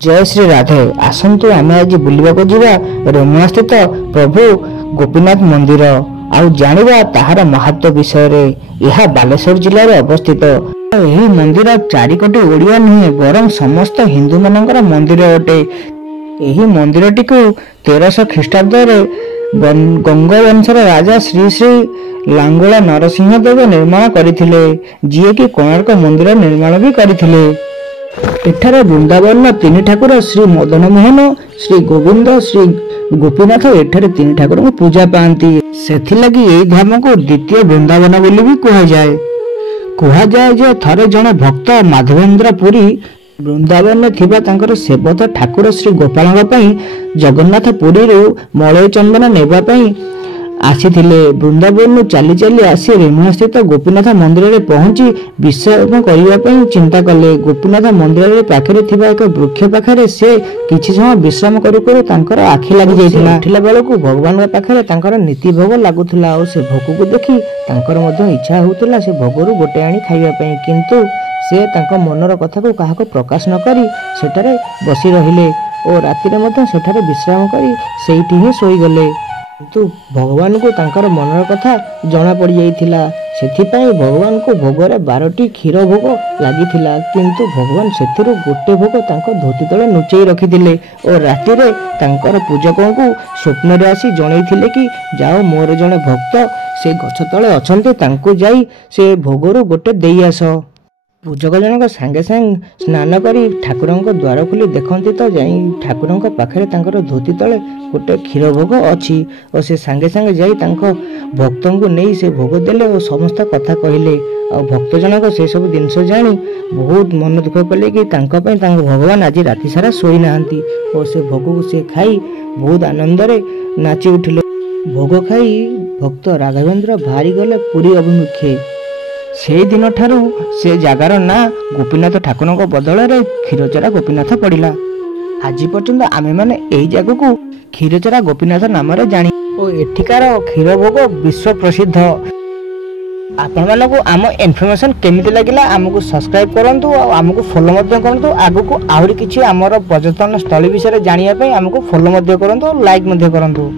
जय श्री राधे। आसतु आम आज बुलवाक जा रेमुआ स्थित प्रभु गोपीनाथ मंदिर आउ जानिबा ताहार महत्व विषय रे। यह बालेश्वर जिले में अवस्थित। यही मंदिर 4 कोटी ओडिया नुहे बरं समस्त हिंदू मानकर मंदिर अटे। यही मंदिरटी को 1300 ख्रीष्टाब्द गंगवंशर राजा श्री श्री लांगुला नरसिंह देव निर्माण करथिले, जिए कि कोणार्क मंदिर निर्माण भी करथिले। एठारे वृंदावन 3 ठाकुर श्री मदन मोहन, श्री गोविंद, श्री गोपीनाथ एठारे 3 ठाकुर को पूजा पाती। सेथिलागी एई धाम को द्वितीय वृंदावन बोली भी कहुए जे थरे जने भक्त माधवेंद्र पुरी वृंदावन में थिबा तांकर सेवक ठाकुर श्री गोपाल जगन्नाथ पुरी मलय चंदन नेबा पई आसीथिले। वृंदावन चली चली आसी रेमुआ स्थित गोपीनाथ मंदिर में पहुंची विश्राम करने चिंता कले। गोपीनाथ मंदिर पाखरे थिबा एक वृक्ष पाखरे से किछि समय विश्राम करू करू तांकर आखि लागि जायथिला। उठिला बेलकु भगवान पाखरे तांकर नीति भोग लागुथिला और से भोग को देखि तांकर मध्य इच्छा होउथिला से भोगरु गोटे आनी खाइबा पई, किंतु से तांको मनर कथा को काहाको प्रकाश न करी सेठारे बसी रहिले और राति रे मध्य सेठारे विश्राम करी सेठी ही सोई गले। किंतु भगवान को तांकर मनर कथा जना पड़ जाइथिला। सेथिपाई भगवान को भोगरे 12टी क्षीर भोग लागिथिला, किंतु भगवान सेथिरु गोटे भोग तांको धोती तले नुचेई रखिथिले और राति रे तांकर पूजकों को स्वप्न रे आसी जणैथिले कि जाओ मोर जने भक्त से गछ तले अछंते तांको जाई से भोगरु गोटे देई आस। पूजक जनक सांगे सांग स्नान करी ठाकुर द्वार खोली देखती तो जाई ठाकुर पाखे धोती तले गोटे क्षीर भोग अच्छी और से सांगे सांगे जाई भक्त को नहीं से भोग देले और समस्त कथा कहले। और भक्त जनक से सब जिनस जानी बहुत मन दुख कले कि भगवान आज राति सारा शोई नहांती और से भोग को से खाई बहुत आनंद रे नाची उठिले। भोग खाई भक्त राघवेंद्र बाहरी गले पुरी अभिमुखे। से दिन ठारू से जगार ना गोपीनाथ ठाकुर बदल रे क्षीरचरा गोपीनाथ पड़ा। आज पर्यंत आमे माने एही जगह को क्षीरचरा गोपीनाथ नाम रे जानी और एठिकार क्षीर भोग विश्व प्रसिद्ध। आपण मानक आम इनफॉरमेशन केमिति लागिला आमको सब्सक्राइब करंतु और आमको फॉलो मध्य करंतु। आगु को आहुरी किछि आमर पर्यटन स्थली विषय जानिया पई आमको फॉलो मध्य करंतु, लाइक मध्य करंतु।